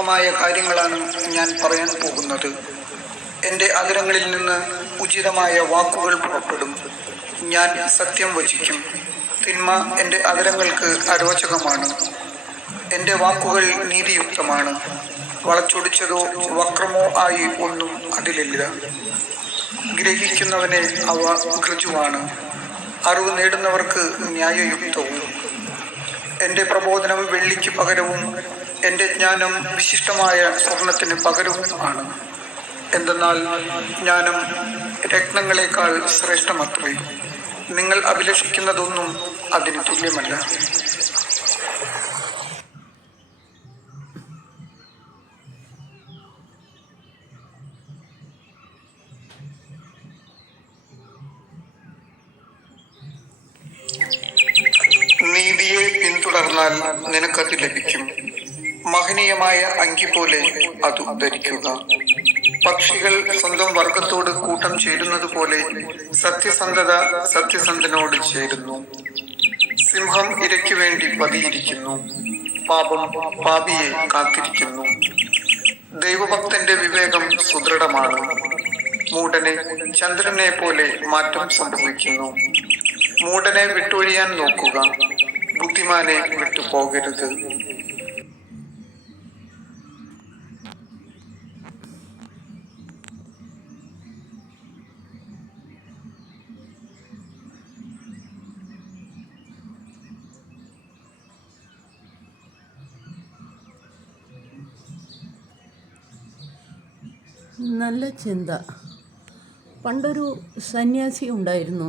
ഉത്തമമായ കാര്യങ്ങളാണ് ഞാൻ പറയാൻ പോകുന്നത്. എൻ്റെ അധരങ്ങളിൽ നിന്ന് ഉചിതമായ വാക്കുകൾ പുറപ്പെടും. ഞാൻ സത്യം വചിക്കും. തിന്മ എൻ്റെ അധരങ്ങൾക്ക് അരോചകമാണ്. എൻ്റെ വാക്കുകൾ നീതിയുക്തമാണ്. വളച്ചൊടിച്ചതോ വക്രമോ ആയി ഒന്നും അതിലില്ല. ഗ്രഹിക്കുന്നവനെ അവ ഋജുവാണ്, അറിവ് നേടുന്നവർക്ക് ന്യായയുക്തവും. എൻ്റെ പ്രബോധനം വെള്ളിക്ക് പകരവും എൻ്റെ ജ്ഞാനം വിശിഷ്ടമായ സ്വർണത്തിന് പകരവും ആണ്. എന്തെന്നാൽ ജ്ഞാനം രത്നങ്ങളെക്കാൾ ശ്രേഷ്ഠമത്രേ. നിങ്ങൾ അഭിലഷിക്കുന്നതൊന്നും അതിന് തുല്യമല്ല. നീതിയെ പിന്തുടർന്നാൽ നിനക്കത് ലഭിക്കും. മഹനീയമായ അങ്കി പോലെ അത് ധരിക്കുക. പക്ഷികൾ സ്വന്തം വർഗത്തോട് കൂട്ടം ചേരുന്നത് പോലെ സത്യസന്ധത സത്യസന്ധനോട് ചേരുന്നു. സിംഹം ഇരയ്ക്കു വേണ്ടി പതിയിരിക്കുന്നു, പാപം പാപിയെ കാത്തിരിക്കുന്നു. ദൈവഭക്തന്റെ വിവേകം സുദൃഢമാണ്. മൂഢനെ ചന്ദ്രനെ പോലെ മാറ്റം സംഭവിക്കുന്നു. മൂഢനെ വിട്ടൊഴിയാൻ നോക്കുക, ബുദ്ധിമാനെ വിട്ടുപോകരുത്. നല്ല ചിന്ത. പണ്ടൊരു സന്യാസി ഉണ്ടായിരുന്നു.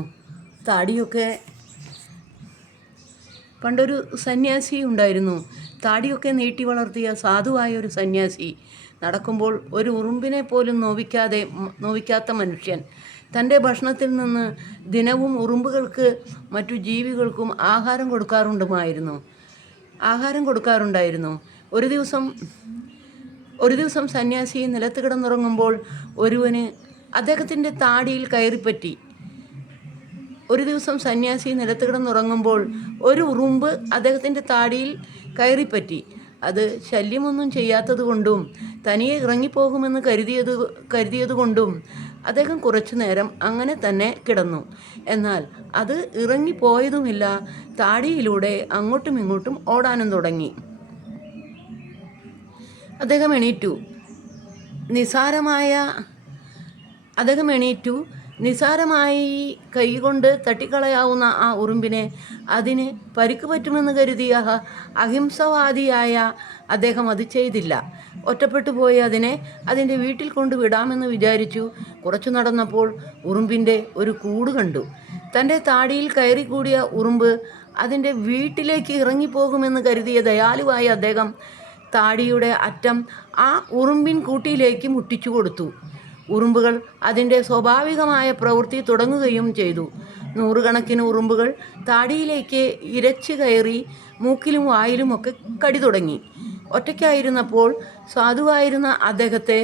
താടിയൊക്കെ നീട്ടി വളർത്തിയ സാധുവായ ഒരു സന്യാസി. നടക്കുമ്പോൾ ഒരു ഉറുമ്പിനെ പോലും നോവിക്കാത്ത മനുഷ്യൻ. തൻ്റെ ഭക്ഷണത്തിൽ നിന്ന് ദിനവും ഉറുമ്പുകൾക്ക് മറ്റു ജീവികൾക്കും ആഹാരം കൊടുക്കാറുണ്ടായിരുന്നു. ഒരു ദിവസം സന്യാസി നിലത്ത് കിടന്നുറങ്ങുമ്പോൾ അദ്ദേഹത്തിൻ്റെ താടിയിൽ കയറിപ്പറ്റി. ഒരു ഉറുമ്പ് അദ്ദേഹത്തിൻ്റെ താടിയിൽ കയറിപ്പറ്റി. അത് ശല്യമൊന്നും ചെയ്യാത്തത് കൊണ്ടും തനിയെ ഇറങ്ങിപ്പോകുമെന്ന് കരുതിയതുകൊണ്ടും അദ്ദേഹം കുറച്ചു നേരം അങ്ങനെ തന്നെ കിടന്നു. എന്നാൽ അത് ഇറങ്ങിപ്പോയതുമില്ല, താടിയിലൂടെ അങ്ങോട്ടും ഇങ്ങോട്ടും ഓടാനും തുടങ്ങി. അദ്ദേഹം എണീറ്റു. നിസാരമായി കൈകൊണ്ട് തട്ടിക്കളയാവുന്ന ആ ഉറുമ്പിനെ അതിന് പരിക്ക് പറ്റുമെന്ന് കരുതിയ അഹിംസവാദിയായ അദ്ദേഹം അത് ചെയ്തില്ല. ഒറ്റപ്പെട്ടു പോയി അതിൻ്റെ വീട്ടിൽ കൊണ്ടുവിടാമെന്ന് വിചാരിച്ചു. കുറച്ചു നടന്നപ്പോൾ ഉറുമ്പിൻ്റെ ഒരു കൂട് കണ്ടു. തൻ്റെ താടിയിൽ കയറിക്കൂടിയ ഉറുമ്പ് അതിൻ്റെ വീട്ടിലേക്ക് ഇറങ്ങിപ്പോകുമെന്ന് കരുതിയ ദയാലുവായ അദ്ദേഹം താടിയുടെ അറ്റം ആ ഉറുമ്പിൻ കൂട്ടിലേക്ക് മുട്ടിച്ചു കൊടുത്തു. ഉറുമ്പുകൾ അതിൻ്റെ സ്വാഭാവികമായ പ്രവൃത്തി തുടങ്ങുകയും ചെയ്തു. നൂറുകണക്കിന് ഉറുമ്പുകൾ താടിയിലേക്ക് ഇരച്ചു കയറി മൂക്കിലും വായിലുമൊക്കെ കടി തുടങ്ങി. ഒറ്റയ്ക്കായിരുന്നപ്പോൾ സാധുവായിരുന്ന അദ്ദേഹത്തെ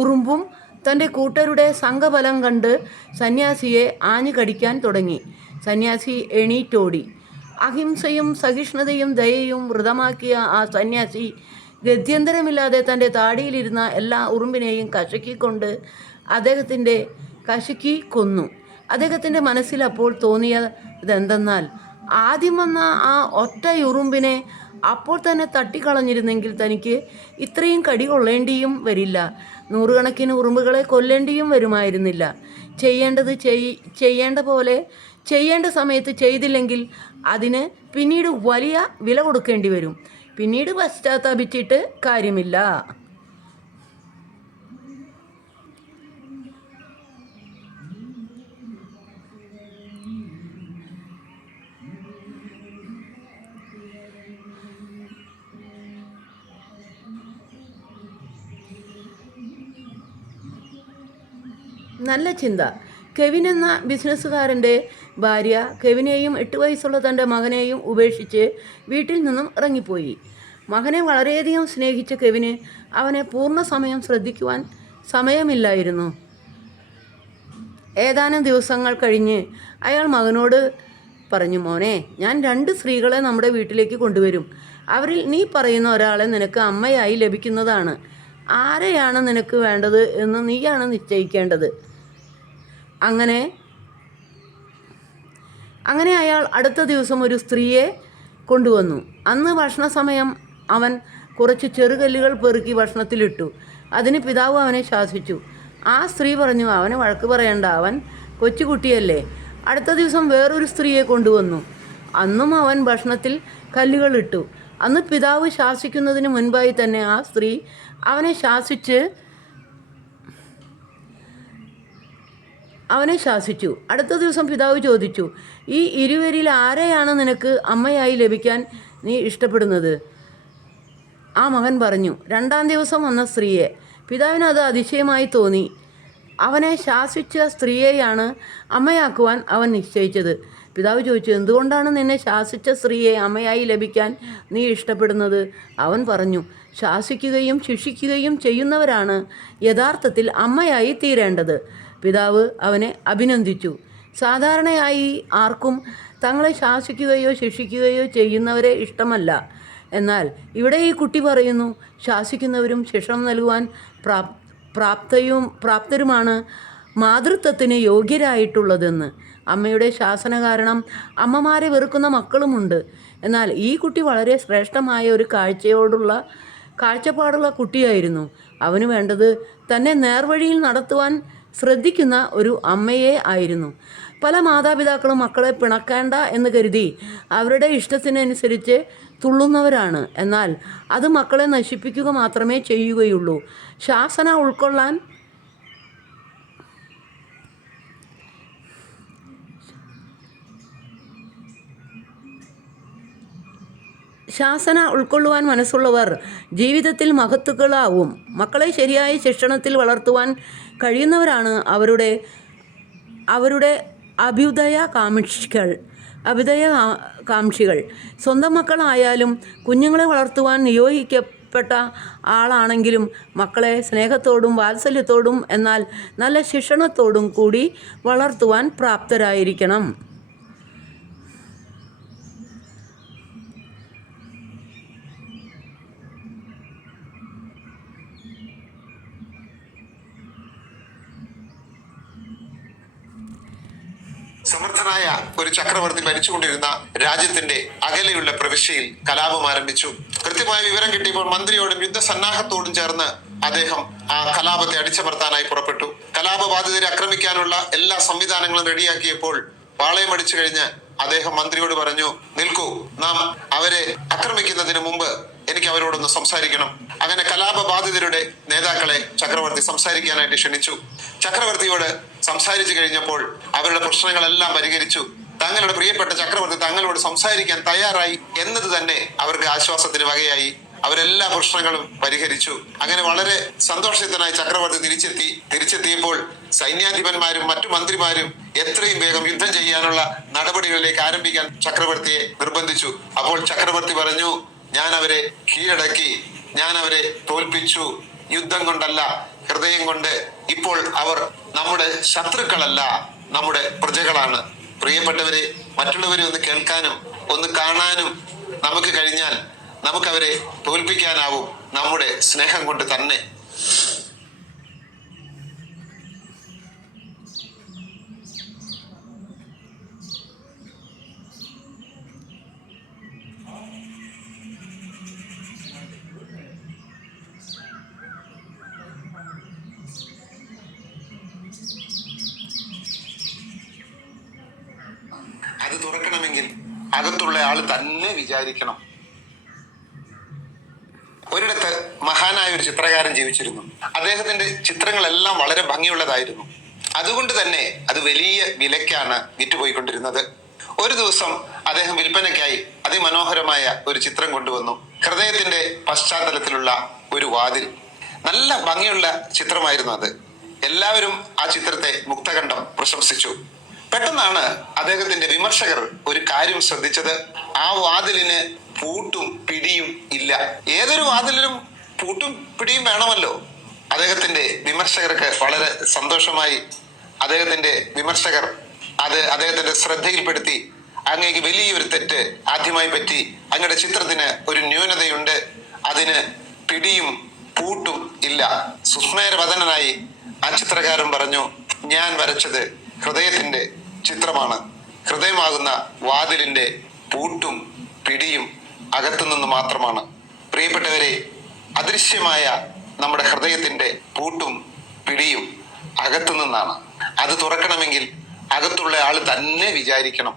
ഉറുമ്പും തൻ്റെ കൂട്ടരുടെ സംഘബലം കണ്ട് സന്യാസിയെ ആഞ്ഞു കടിക്കാൻ തുടങ്ങി. സന്യാസി എണീറ്റോടി. അഹിംസയും സഹിഷ്ണുതയും ദയയും വ്രതമാക്കിയ ആ സന്യാസി ഗത്യന്തരമില്ലാതെ തൻ്റെ താടിയിലിരുന്ന എല്ലാ ഉറുമ്പിനെയും കശക്കി കൊന്നു. അദ്ദേഹത്തിൻ്റെ മനസ്സിൽ അപ്പോൾ തോന്നിയതെന്തെന്നാൽ, ആദ്യം വന്ന ആ ഒറ്റ ഉറുമ്പിനെ അപ്പോൾ തന്നെ തട്ടിക്കളഞ്ഞിരുന്നെങ്കിൽ തനിക്ക് ഇത്രയും കടി കൊള്ളേണ്ടിയും വരില്ല. നൂറുകണക്കിന് ഉറുമ്പുകളെ കൊല്ലേണ്ടിയും വരുമായിരുന്നില്ല. ചെയ്യേണ്ട സമയത്ത് ചെയ്തില്ലെങ്കിൽ അതിന് പിന്നീട് വലിയ വില കൊടുക്കേണ്ടി വരും. പിന്നീട് പശ്ചാത്താപിച്ചിട്ട് കാര്യമില്ല. നല്ല ചിന്ത. കെവിൻ എന്ന ബിസിനസ്സുകാരൻ്റെ ഭാര്യ കെവിനെയും 8 വയസ്സുള്ള തൻ്റെ മകനെയും ഉപേക്ഷിച്ച് വീട്ടിൽ നിന്നും ഇറങ്ങിപ്പോയി. മകനെ വളരെയധികം സ്നേഹിച്ച കെവിന് അവനെ പൂർണ്ണസമയം ശ്രദ്ധിക്കുവാൻ സമയമില്ലായിരുന്നു. ഏതാനും ദിവസങ്ങൾ കഴിഞ്ഞ് അയാൾ മകനോട് പറഞ്ഞു, മോനെ, ഞാൻ 2 സ്ത്രീകളെ നമ്മുടെ വീട്ടിലേക്ക് കൊണ്ടുവരും. അവരിൽ നീ പറയുന്ന ഒരാളെ നിനക്ക് അമ്മയായി ലഭിക്കുന്നതാണ്. ആരെയാണ് നിനക്ക് വേണ്ടത് എന്ന് നീയാണ് നിശ്ചയിക്കേണ്ടത്. അങ്ങനെ അങ്ങനെ അയാൾ അടുത്ത ദിവസം ഒരു സ്ത്രീയെ കൊണ്ടുവന്നു. അന്ന് ഭക്ഷണ സമയം. അവൻ കുറച്ച് ചെറുകല്ലുകൾ പെറുക്കി ഭക്ഷണത്തിലിട്ടു. അതിന് പിതാവ് അവനെ ശാസിച്ചു. ആ സ്ത്രീ പറഞ്ഞു, അവനെ വഴക്ക് പറയണ്ട, അവൻ കൊച്ചുകുട്ടിയല്ലേ. അടുത്ത ദിവസം വേറൊരു സ്ത്രീയെ കൊണ്ടുവന്നു. അന്നും അവൻ ഭക്ഷണത്തിൽ കല്ലുകളിട്ടു. അന്ന് പിതാവ് ശാസിക്കുന്നതിന് മുൻപായി തന്നെ ആ സ്ത്രീ അവനെ ശാസിച്ചു. അടുത്ത ദിവസം പിതാവ് ചോദിച്ചു, ഈ ഇരുവരിൽ ആരെയാണ് നിനക്ക് അമ്മയായി ലഭിക്കാൻ നീ ഇഷ്ടപ്പെടുന്നത്? ആ മകൻ പറഞ്ഞു, രണ്ടാം ദിവസം വന്ന സ്ത്രീയെ. പിതാവിന് അത് അതിശയമായി തോന്നി. അവനെ ശാസിച്ച സ്ത്രീയെയാണ് അമ്മയാക്കുവാൻ അവൻ നിശ്ചയിച്ചത്. പിതാവ് ചോദിച്ചു, എന്തുകൊണ്ടാണ് നിന്നെ ശാസിച്ച സ്ത്രീയെ അമ്മയായി ലഭിക്കാൻ നീ ഇഷ്ടപ്പെടുന്നത്? അവൻ പറഞ്ഞു, ശാസിക്കുകയും ശിക്ഷിക്കുകയും ചെയ്യുന്നവരാണ് യഥാർത്ഥത്തിൽ അമ്മയായി തീരേണ്ടത്. പിതാവ് അവനെ അഭിനന്ദിച്ചു. സാധാരണയായി ആർക്കും തങ്ങളെ ശാസിക്കുകയോ ശിക്ഷിക്കുകയോ ചെയ്യുന്നവരെ ഇഷ്ടമല്ല. എന്നാൽ ഇവിടെ ഈ കുട്ടി പറയുന്നു, ശാസിക്കുന്നവരും ശിക്ഷ നൽകുവാൻ പ്രാപ്തരുമാണ് മാതൃത്വത്തിന് യോഗ്യരായിട്ടുള്ളതെന്ന്. അമ്മയുടെ ശാസന കാരണം അമ്മമാരെ വെറുക്കുന്ന മക്കളുമുണ്ട്. എന്നാൽ ഈ കുട്ടി വളരെ ശ്രേഷ്ഠമായ ഒരു കാഴ്ചപ്പാടുള്ള കുട്ടിയായിരുന്നു. അവന് വേണ്ടത് തന്നെ നേർവഴിയിൽ നടത്തുവാൻ ശ്രദ്ധിക്കുന്ന ഒരു അമ്മയെ ആയിരുന്നു. പല മാതാപിതാക്കളും മക്കളെ പിണക്കേണ്ട എന്ന് കരുതി അവരുടെ ഇഷ്ടത്തിനനുസരിച്ച് തുള്ളുന്നവരാണ്. എന്നാൽ അത് മക്കളെ നശിപ്പിക്കുക മാത്രമേ ചെയ്യുകയുള്ളൂ. ശാസന ഉൾക്കൊള്ളുവാൻ മനസ്സുള്ളവർ ജീവിതത്തിൽ മഹത്തുക്കളാവും. മക്കളെ ശരിയായ ശിക്ഷണത്തിൽ വളർത്തുവാൻ കഴിയുന്നവരാണ് അവരുടെ അഭ്യുദയകാംക്ഷികൾ. സ്വന്തം മക്കളായാലും കുഞ്ഞുങ്ങളെ വളർത്തുവാൻ നിയോഗിക്കപ്പെട്ട ആളാണെങ്കിലും മക്കളെ സ്നേഹത്തോടും വാത്സല്യത്തോടും എന്നാൽ നല്ല ശിക്ഷണത്തോടും കൂടി വളർത്തുവാൻ പ്രാപ്തരായിരിക്കണം. സമർത്ഥനായ ഒരു ചക്രവർത്തി ഭരിച്ചുകൊണ്ടിരുന്ന രാജ്യത്തിന്റെ അകലെയുള്ള പ്രവിശ്യയിൽ കലാപം ആരംഭിച്ചു. കൃത്യമായ വിവരം കിട്ടിയപ്പോൾ മന്ത്രിയോടും യുദ്ധസന്നാഹത്തോടും ചേർന്ന് അദ്ദേഹം ആ കലാപത്തെ അടിച്ചമർത്താനായി പുറപ്പെട്ടു. കലാപബാധിതരെ ആക്രമിക്കാനുള്ള എല്ലാ സംവിധാനങ്ങളും റെഡിയാക്കിയപ്പോൾ പാളയമടിച്ചു കഴിഞ്ഞ് അദ്ദേഹം മന്ത്രിയോട് പറഞ്ഞു, നിൽക്കൂ, നാം അവരെ ആക്രമിക്കുന്നതിന് മുമ്പ് എനിക്ക് അവരോടൊന്ന് സംസാരിക്കണം. അങ്ങനെ കലാപബാധിതരുടെ നേതാക്കളെ ചക്രവർത്തി സംസാരിക്കാനായിട്ട് ക്ഷണിച്ചു. ചക്രവർത്തിയോട് സംസാരിച്ചു കഴിഞ്ഞപ്പോൾ അവരുടെ പ്രശ്നങ്ങളെല്ലാം പരിഹരിച്ചു. തങ്ങളുടെ പ്രിയപ്പെട്ട ചക്രവർത്തി തങ്ങളോട് സംസാരിക്കാൻ തയ്യാറായി എന്നത് തന്നെ അവർക്ക് ആശ്വാസത്തിന് വകയായി. അവരെല്ലാ പ്രശ്നങ്ങളും പരിഹരിച്ചു. അങ്ങനെ വളരെ സന്തോഷത്തിനായി ചക്രവർത്തി തിരിച്ചെത്തിയപ്പോൾ സൈന്യാധിപന്മാരും മറ്റു മന്ത്രിമാരും എത്രയും വേഗം യുദ്ധം ചെയ്യാനുള്ള നടപടികളിലേക്ക് ആരംഭിക്കാൻ ചക്രവർത്തിയെ നിർബന്ധിച്ചു. അപ്പോൾ ചക്രവർത്തി പറഞ്ഞു, ഞാൻ അവരെ കീഴടക്കി, ഞാൻ അവരെ തോൽപ്പിച്ചു. യുദ്ധം കൊണ്ടല്ല, ഹൃദയം കൊണ്ട്. ഇപ്പോൾ അവർ നമ്മുടെ ശത്രുക്കളല്ല, നമ്മുടെ പ്രജകളാണ്. പ്രിയപ്പെട്ടവരെ, മറ്റുള്ളവരെ ഒന്ന് കേൾക്കാനും ഒന്ന് കാണാനും നമുക്ക് കഴിഞ്ഞാൽ നമുക്കവരെ തോൽപ്പിക്കാനാവും നമ്മുടെ സ്നേഹം കൊണ്ട് തന്നെ. അത് തുറക്കണമെങ്കിൽ അകത്തുള്ള ആള് തന്നെ വിചാരിക്കണം. ഒരിടത്ത് മഹാനായ ഒരു ചിത്രകാരൻ ജീവിച്ചിരുന്നു. അദ്ദേഹത്തിന്റെ ചിത്രങ്ങളെല്ലാം വളരെ ഭംഗിയുള്ളതായിരുന്നു. അതുകൊണ്ട് തന്നെ അത് വലിയ വിലയ്ക്കാണ് വിറ്റുപോയിക്കൊണ്ടിരുന്നത്. ഒരു ദിവസം അദ്ദേഹം വിൽപ്പനയ്ക്കായി അതിമനോഹരമായ ഒരു ചിത്രം കൊണ്ടുവന്നു. ഹൃദയത്തിന്റെ പശ്ചാത്തലത്തിലുള്ള ഒരു വാതിൽ. നല്ല ഭംഗിയുള്ള ചിത്രമായിരുന്നു അത്. എല്ലാവരും ആ ചിത്രത്തെ മുക്തകണ്ഠം പ്രശംസിച്ചു. പെട്ടെന്നാണ് അദ്ദേഹത്തിന്റെ വിമർശകർ ഒരു കാര്യം ശ്രദ്ധിച്ചത്. ആ വാതിലിന് പൂട്ടും പിടിയും ഇല്ല. ഏതൊരു വാതിലിനും പൂട്ടും പിടിയും വേണമല്ലോ. അദ്ദേഹത്തിന്റെ വിമർശകർക്ക് വളരെ സന്തോഷമായി. അദ്ദേഹത്തിന്റെ വിമർശകർ അത് അദ്ദേഹത്തിന്റെ ശ്രദ്ധയിൽപ്പെടുത്തി. അങ്ങേക്ക് വലിയൊരു തെറ്റ് ആദ്യമായി പറ്റി. അങ്ങയുടെ ചിത്രത്തിന് ഒരു ന്യൂനതയുണ്ട്. അതിന് പിടിയും പൂട്ടും ഇല്ല. സുസ്മേരവദനായി ആ ചിത്രകാരൻ പറഞ്ഞു, ഞാൻ വരച്ചത് ഹൃദയത്തിന്റെ ചിത്രമാണ്. ഹൃദയമാകുന്ന വാതിലിന്റെ പൂട്ടും പിടിയും അകത്തുനിന്ന് മാത്രമാണ്. പ്രിയപ്പെട്ടവരെ, അദൃശ്യമായ നമ്മുടെ ഹൃദയത്തിന്റെ പൂട്ടും പിടിയും അകത്തു നിന്നാണ്. അത് തുറക്കണമെങ്കിൽ അകത്തുള്ള ആള് തന്നെ വിചാരിക്കണം.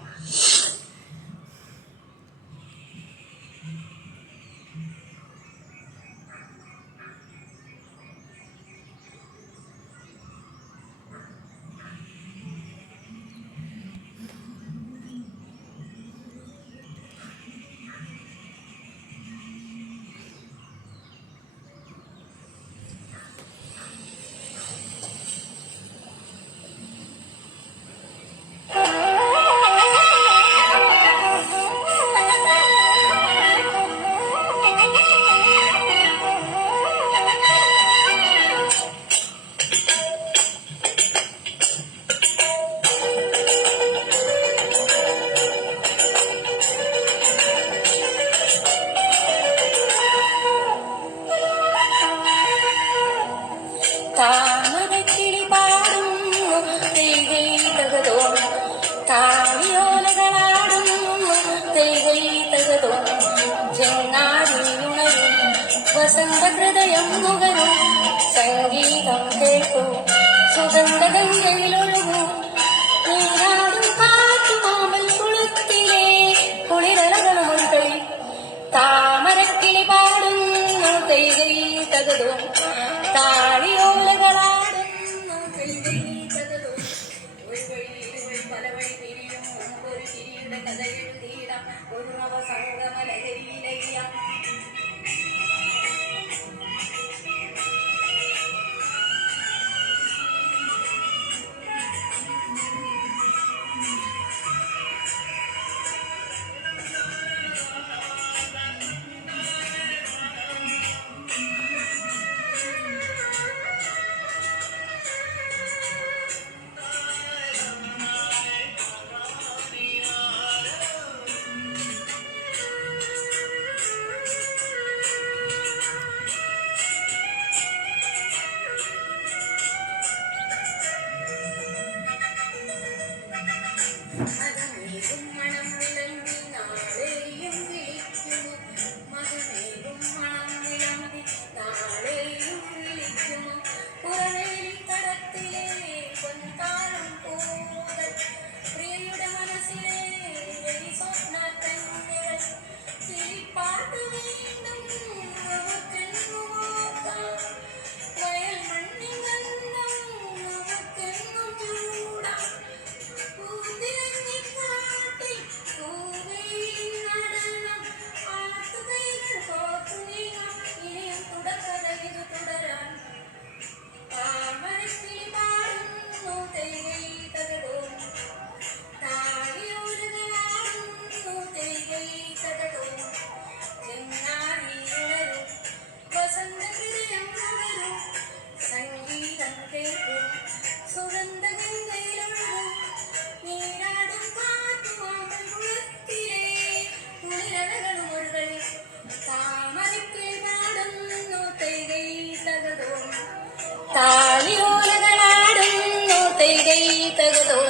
താമരക്കിളി പാടുന്നു തേകൈ തകതോ, താളിയോലകളാടുന്നു തേകൈ തകതോ, ചെങ്ങാടിയുണരും വസന്തഹൃദയം നുകരും, സംഗീതം കേൾക്കൂ സുഗന്ധഗംഗയിലൊഴുകൂ, നീരാടും കാറ്റുമാമൽ കുളത്തിലെ കുളിരലകളുമുൾക്കളി, താമരക്കിളി പാടുന്നു തേകൈ തകതോ, താളിയോലകളാടുന്നു തേകൈ തകതോ, ഒരു വഴി പല വഴി തിരിയും മുമ്പൊരു ചിരിയുടെ കഥയെഴുതിയിടാം, ഒരു നവസംഗമലകരിയിലയ്യാം. മതമേകും മണം വിളമ്പി നാളെയും വിളിക്കുമോ, മതമേകും മണം വിളമ്പി നാളെയും വിളിക്കുമോ, പുറവേലിക്കടത്തിലെ പൊൻതാളം പൂവുകൾ, പ്രിയയുടെ മനസ്സിലെ സ്വപ്നക്കന്യകൾ, കിളിപ്പാട്ട് വീണ്ടും നമുക്കെന്നു ഓർക്കാം, വയൽ മണ്ണിൻ ഗന്ധം നമുക്കെന്നും ചൂടാം, പൂന്തിരഞ്ഞിക്കാട്ടിൽ പൂവേലിൻ നടനം, ആത്തുകൈകൾ കോർത്തു നീങ്ങാം, ഇനിയും തുടർക്കഥ ഇതു തുടരാൻ. താമരക്കിളി പാടുന്നു തേകൈ തകതോ, താളിയോലകളാടുന്നു തേകൈ തകതോ, ചെങ്ങാടിയുണരും വസന്തഹൃദയം നുകരും, സംഗീതം കേൾക്കും സുഗന്ധഗംഗയിലൊഴുകും, നീരാടും കാറ്റുമാമൽ കുളത്തിലെ കുളിരലകളും ഒരുകളിൽ, താമരക്കിളി പാടുന്നു തേകൈ തകതോ, താളിയോലകളാടുന്നു തേകൈ തകതോ.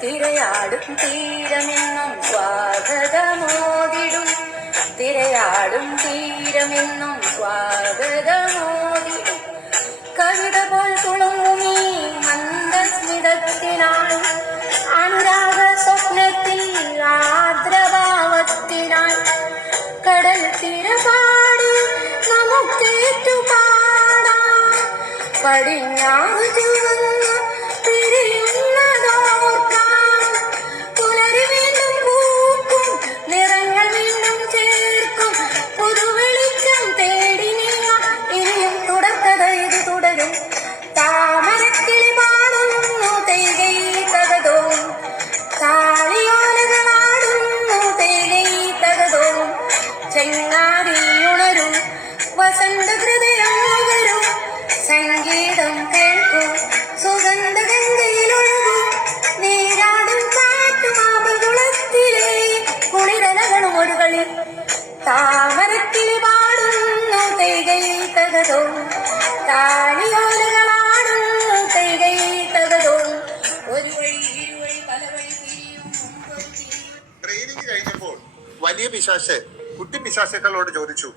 തിരയാടും തീരമെന്നും സ്വാഗതമോദിടും, തിരയാടും തീരമെന്നും സ്വാഗതമോദിടും, കവിത പോൽ തുളുങ്ങുമീ മന്ദസ്മിതത്തിനായി, അനുരാഗ സ്വപ്നത്തിൽ ആർദ്രഭാവത്തിനായി, കടൽ തിരപാടി നമുക്കേറ്റു പാടാം. പടിഞ്ഞാറ് ചുവന്ന് പിരിയുന്നതോർക്കാം. പുലരി വീണ്ടും പൂക്കും, നിറങ്ങൾ വീണ്ടും ചേർക്കും, പുതുവെളിച്ചം തേടി നീങ്ങാം. ഇനിയും തുടർക്കഥ ഇത് തുടരും. താമരക്കിളി പാടുന്നു തേകൈ തകതോ, താളിയോലകളാടുന്നു തേകൈ തകതോ. ചെങ്ങാതിയുണരും, വസന്ത ഹൃദയം നുകരും, സംഗീതം കേൾക്കൂ, സുഗന്ധ ഗംഗയിലൊഴുകൂ. നീരാടും കാറ്റുമാകുളത്തിലെ കുളിരലകളും ഒരു കളി. താമരക്കിളി പാടുന്നു തേകൈ തകതോ, താളിയോലകളാടുന്നു തേകൈ തകതോ. ഒരു വഴി ഇരുവഴി പല വഴി തിരിയും മുമ്പൊരു തിരിയും. ട്രെയിനിങ് കഴിഞ്ഞപ്പോൾ വലിയ പിശാശ് കുട്ടി പിശാശുക്കളോട് ചോദിച്ചു,